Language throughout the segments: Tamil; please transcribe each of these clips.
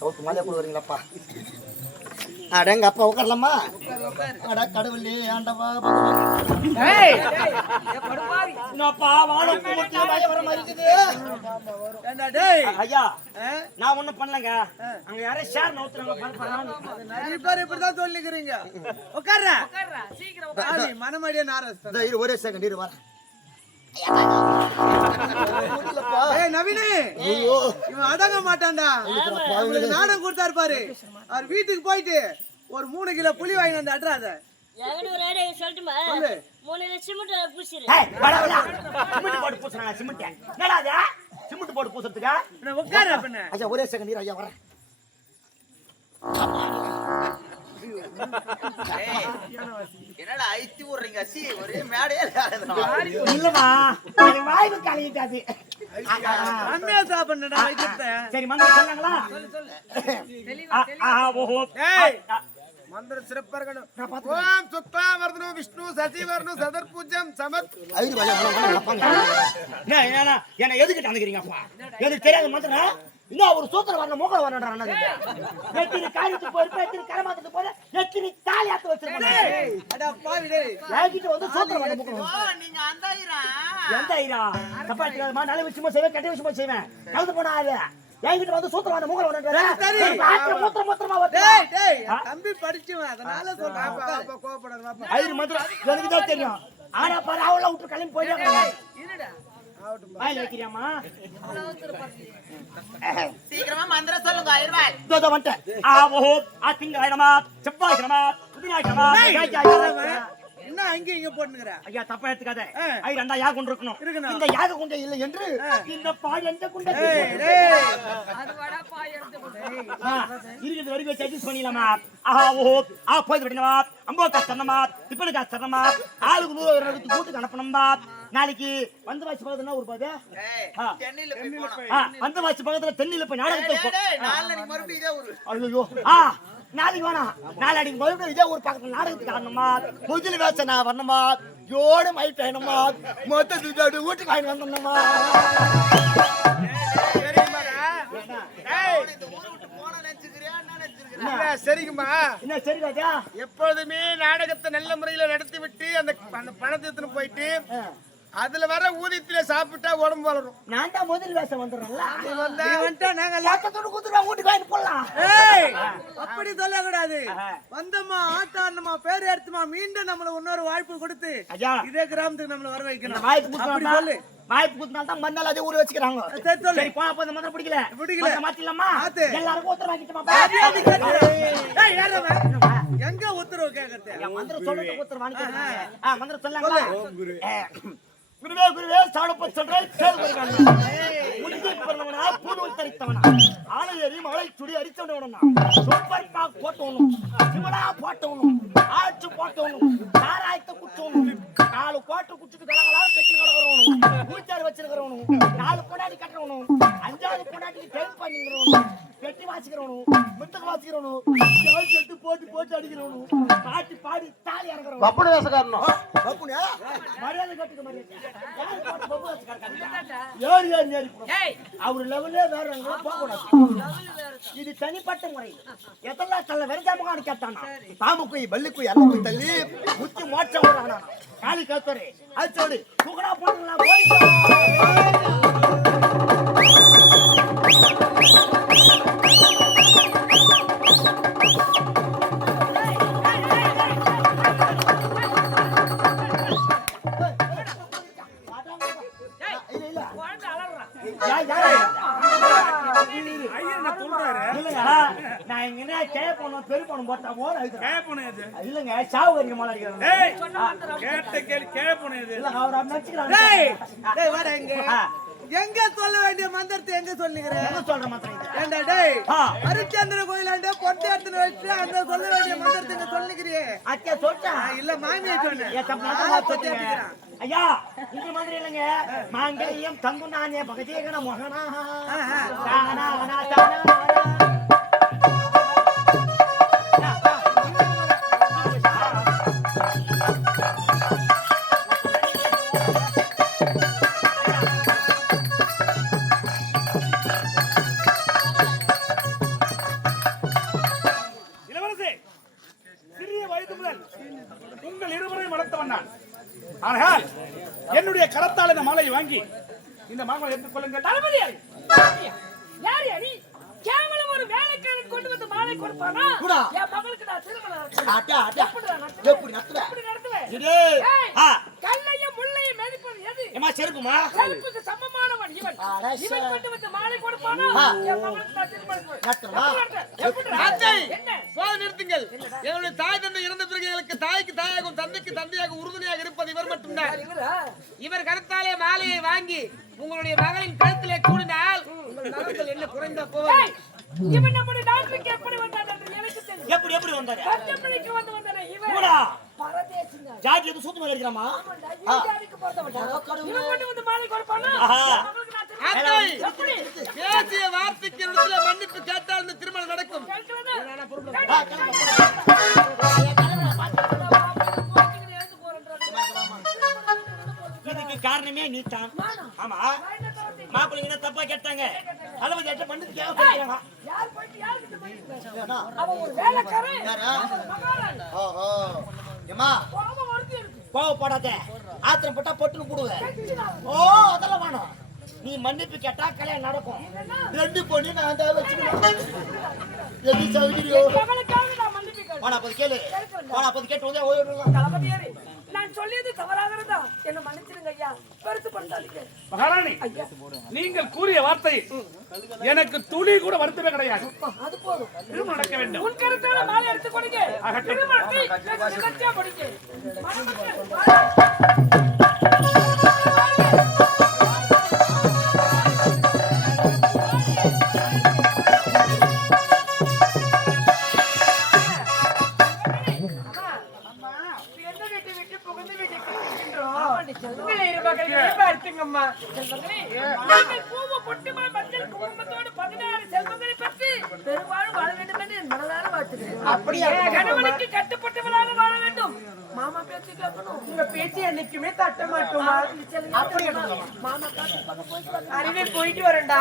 சவுத்து மாலையா கூட வரீங்களாப்பா? அடங்க அப்பா உட்காரலாமா? அட கடவுளே ஆண்டவா ஐயா, நான் ஒண்ணும் பண்ணலங்க. அங்க யாரே ஷேர் நவுத்துறாங்க. இப்படிதான் சொல்லிக்கிறீங்க. மனமடியா நாரஸ்தான். ஒரே செகண்ட் இரு வர. நவீனே, இவன் அடங்க மாட்டான்டா. நாடகம் கொடுத்தாரு பாரு. அவர் வீட்டுக்கு போயிட்டு ஒரு 3 கிலோ புளி வாங்கி வந்து அட்றாத. ஒரே செகண்ட் ஐயா வரேன். என்னடா ஐத்தி விடுறீங்க? ஒரே மேடையே இல்லமா, வாய்வு கலங்கிட்டாது. சரி மந்திரம் சொன்னாங்களா? மந்திர சிறப்பா இருக்கணும். ஓம் சுக்லாம் வர்தனு விஷ்ணு சசிவர்ணு சதர் பூஜ்யம் சமத். என்ன எதுக்கிட்ட அனுக்கிறீங்கப்பா? எனக்கு தெரியாத மந்திரம். இன்னும் ஒரு சூத்திர வரணும், மூக்கல வரணும். எத்தனை காரியத்துக்கு போயிருப்ப, எத்தனை கரமாத்துக்கு போற, எத்தனை தாலியாத்து வச்சிருக்கேன். வந்து சூத்திர வரணும் மூக்கல. நீங்க அந்த ஐரா எந்த ஐரா? தப்பா எடுத்துக்காதமா. நல்ல விஷயமா செய்வேன், கெட்ட விஷயமா செய்வேன். கலந்து போனா அது என்கிட்ட வந்து சூத்திர வரணும், மூக்கல வரணும். தம்பி படிச்சுவேன், அதனால சொல்றேன். ஐயர் மந்திரம் எனக்கு தான் தெரியும். ஆனா பாரு அவள விட்டு கிளம்பி போயிடுவாங்க. சீக்கிரமா மந்திரம் சொல்லுங்க. ஐயர்வாள் தோத வந்துட்டேன். ஆவோ ஆத்திங்கமா செவ்வாய்க்கிழமா புதினாக்கிழமா என்ன அங்க இங்க போட்டுங்கற? ஐயா தப்பா எடுத்துக்காத. ஐ ரெண்டா யாக கொண்டு இருக்கணும். இந்த யாக கொண்டே இல்ல என்று இந்த பாய் எந்த கொண்டே அது வடா பாய் எடுத்து கொண்டு இருக்குது வரைக்கும் சஜஸ்ட் பண்ணிடலாமா? ஆவோ போய் விடணுமா? அம்போ கஷ்டமா டிபன் கஷ்டமா ஆளுக்கு 100 எடுத்து கூட்டுக்கு அனுப்பணும்பா. நாளைக்கு வந்து வாசி பக்கத்துல ஒரு பாது சென்னையில போய் வந்து வாசி பக்கத்துல தென்னில போய் நாடகத்துக்கு நாளைக்கு மறுபடியும் இதே ஊரு. ஐயோ நாளைக்கு வேணாம், நாளைக்கு மறுபடியும் இதே ஒரு பக்கத்துல நாடகத்துக்கு ஆடணுமா? முதல் வேச நான் வரணுமா? ஜோடு மைட் ஆயணுமா? மொத்தத்து வீட்டுக்கு வாங்கி வந்துடணுமா? சரிங்கம்மா. என்ன சரி ராஜா? எப்பொழுதுமே நாடகத்தை நல்ல முறையில நடத்தி விட்டு அந்த பணத்தை எடுத்துன்னு போயிட்டு அதுல வர ஊதியத்தில சாப்பிட்டா உடம்பு வளரும். நான் தான் முதல் வேஷம் வந்துடுறேன்ல. நாங்க வீட்டுக்கு வாங்கி போடலாம். அப்படி சொல்லக்கூடாது. வந்தம்மா ஆட்டாண்டமா பேர் எடுத்துமா மீண்டும் நம்மள இன்னொரு வாய்ப்பு கொடுத்து இதே கிராமத்துக்கு நம்மள வர வைக்கணும். வாய்ப்பு சொல்லு. வாய்ப்பு கொடுத்தா தான் மண்ணால அதே ஊர் வச்சுக்கிறாங்க. சரி போனா போய் மந்திரம் பிடிக்கல மாத்திடலாமா? எல்லாருக்கும் உத்தரவு வாங்கிட்டோமா? எங்க உத்தரவு கேக்குறது? மந்திரம் சொல்றது உத்தரவு வாங்கிட்டோம். மந்திரம் சொல்லாங்களா? குருவே குருவே சாடப்ப சொல்றேன் கேள்வி உன்னை பண்ணவனா பூணூல் தரித்தவனா ஆளை ஏறி மலை சுடி அடிச்சவனா சூப்பர் பாக் போட்டவனும் சிவடா போட்டவனும் ஆச்சு போட்டவனும் சாராயத்தை குச்சவனும் 4 கோட்டை குச்சிட்டு கலகலா கட்டி கடறவனும் பூச்சார் வச்சிருக்கறவனும் 4 பொண்டாட்டி கட்டறவனும் 5வது பொண்டாட்டி டேப் பண்ணிங்கறவனும் வெட்டி வாசிக்கிறவனும் முட்டை வாசிக்கிறவனும் கால் செட்டு போட்டு அடிக்கிறவனும் பாட்டி பாடி தாலி இறங்கறவனும் பப்புன வேஷக்காரனோ பப்புனே மரியாதை கட்டுக்க மரியாதை யாரு பாட்டு பப்பு வேஷக்காரன் ஏய் அவர் லெவலே வேறங்க போக கூடாது இது தனிப்பட்ட முறை எதெல்லா தள்ள வெரஜாமகான கேட்டானா பாமுக்கு பல்லுக்கு எல்லாம் போய் தள்ளி முத்தி மோட்சம் வரானா காலி கத்தரே அச்சோடி குகடா போடலாம் போய் நான் எங்க கேய போனோம் பெரு போனோம் போட்டா போற கேய போனது இல்லங்க சாவு வரைக்கும் மால அடிக்கிறாங்க டேய் கேட்ட கேளு கேய போனது இல்ல அவர் அப்படி நடிச்சுறாங்க டேய் டேய் வாடா எங்க சொல்ல வேண்டிய மந்திரத்தை எங்க சொல்லுங்கற என்ன சொல்ற மந்திரம் ஏண்டா டேய் ஹரிச்சந்திர கோயிலாண்ட பொட்டி எடுத்து வச்சு அந்த சொல்ல வேண்டிய மந்திரத்தை எங்க சொல்லுங்கறியே அக்கா சொல்றா இல்ல மாமியே சொன்னேன் ஏ தப்பா சொல்றீங்க ஐயா இந்த மாதிரி இல்லங்க மாங்கல்யம் தங்கு நானே பகஜேகன மோகனா தானா தானா மாலை வாங்கி இந்த மாமலை எடுத்துக் கொள்ளுங்கள். தளபதியே யார் யாரி கேவலம் ஒரு வேலைக்காரன் கொண்டு வந்து மாலை கொடுப்பானா? என் மகளுக்கு நான் திருமணம் எப்படி நடத்துவேன்? கல்லையும் முள்ளையும் மெதிப்பது எது? செருப்புக்கு சமமானவன் இவன். இவன் கொண்டு வந்து மாலை கொடுப்பானா? என் மகளுக்கு நான் திருமணம் நிறுத்துங்கள். எங்களுடைய தாய் தந்தை இறந்த பிறகு எங்களுக்கு தாய்க்கு தாயாகவும் தந்தைக்கு தந்தையாக உறுதுணையாக இருப்பது இவர் மட்டும்தான். இவர் கருத்தாலே மாலையை வாங்கி உங்களுடைய மகளின் கழுத்திலே கூடினால் உங்கள் நலன்கள் என்ன குறைந்தா போவாங்க. இவன் நம்முடைய நாட்டுக்கு எப்படி வந்தான் என்று எனக்கு தெரியும். எப்படி வந்தாரு? கட்டப்படிக்கு வந்தவன் இவன். பரதேசிங்க. ஜாதி எது சூத்து மேல அடிக்கறாமா? ஜாதிக்கு போறதவன். இவன் கொண்டு வந்து மாலை கொடுப்பானா? அவங்களுக்கு நான் அத்தை எப்படி பேசிய வார்த்தைக்கு இடத்துல மன்னிப்பு கேட்டால் இந்த திருமணம் நடக்கும். இதுக்கு காரணமே நீதான். ஆமா மாப்பிள்ளைங்க தப்பா கேட்டாங்க. அளவு கேட்ட பண்ணிட்டு கேக்குறாங்க. யார் போயிட்டு யாருக்கு போயிட்டு அவன் ஒரு வேலைக்காரன். மகாராணி. ஓஹோ ஏமா கோபம் வருது இருக்கு. கோவப்படாத. ஆத்திரம் பட்டா பொட்டுன்னு போடுவே. ஓ அதெல்லாம் வேணும். நீ மன்னிப்பு கேட்டா கல்யாணம் நடக்கும். ரெண்டு பொண்ணு நான் தான் வச்சுக்கணும். எது சௌகரியோ மகளுக்காக நான் மன்னிப்பு கேட்கிறேன். வாடா போய் கேளு. வாடா போய் கேட்டு வந்து ஓடிடலாம். தளபதியே நான் சொல்லியது தவறாக இருந்தா என்ன மன்னிச்சிடுங்க ஐயா. பெருசு பண்ணாதீங்க. மகாராணி நீங்கள் கூறிய வார்த்தை எனக்கு துளி கூட வருத்தமே கிடையாது. அது போதும். திருமணம் நடக்க வேண்டும். உன் கருத்தால மாலை எடுத்து கொடுங்க. திருமணத்தை நிச்சயம் முடிங்க. கணவனுக்கு கட்டுப்பட்டவளாக வாழ வேண்டும். மாமா பேச்சு கேட்கணும். உங்க பேச்சு என்னைக்குமே தட்ட மாட்டோம். அப்படி மாமா அறிவே போயிட்டு வரேன்டா.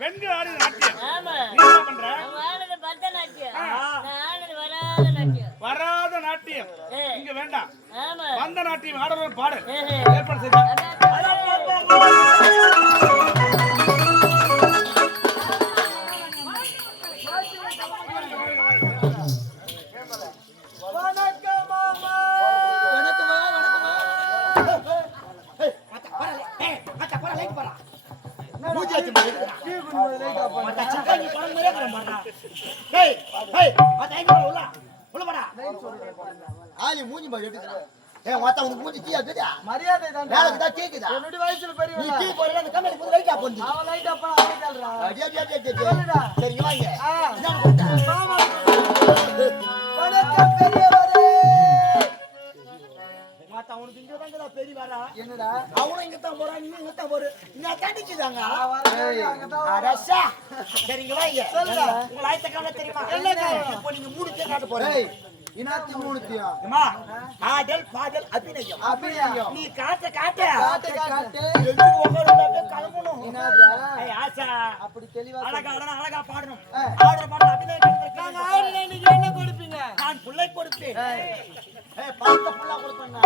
பெண்கள் ஆடுற நாட்டியம். நீ என்ன பண்ற? வராத நாட்டியம் இங்க வேண்டாம். வந்த நாட்டியம் ஆடணும் பாடு ஏற்பாடு செய்ய. மரியாதை தான் என்னுடைய வயசுல பெரிய நீ டீ போறல அந்த கம்பெனி புது லைட் ஆஃப் பண்ணு. அவ லைட் ஆஃப் பண்ண சொல்றா. சரி வாங்க. வணக்கம் பெரியவரே. பார்த்தா அவனுக்கு இங்க தாங்கடா பெரிய வரா. என்னடா அவனும் இங்க தான் போறான், நீ இங்க தான் போற. என்ன தண்டிக்குதாங்க? அங்கதான் அரசா. சரி இங்க வாங்க. உங்க ஆயத்தக்கான தெரியுமா? இப்போ நீங்க மூணு பேர் காட்ட போறீங்க. இனாத்தி மூணுத்தியா அம்மா, ஆடல், பாடல், அபிநயம். அபிநயம். நீ காட்ட காட்ட. காட்டு காட்டு எதுக்கு உட்கார்ந்து கிளம்பணும்? என்னடா ஏய் ஆசா. அப்படி தெளிவா அழகா ஆடணும், அழகா பாடணும். ஆ. ஆடுற பாடல் அபிநயம் கொடுத்திருக்கீங்க. நாங்க ஆடுனா நீங்க என்ன கொடுப்பீங்க? நான் புள்ளை கொடுப்பேன். ஏய் பழத்தை புள்ளா கொடுப்பேன்.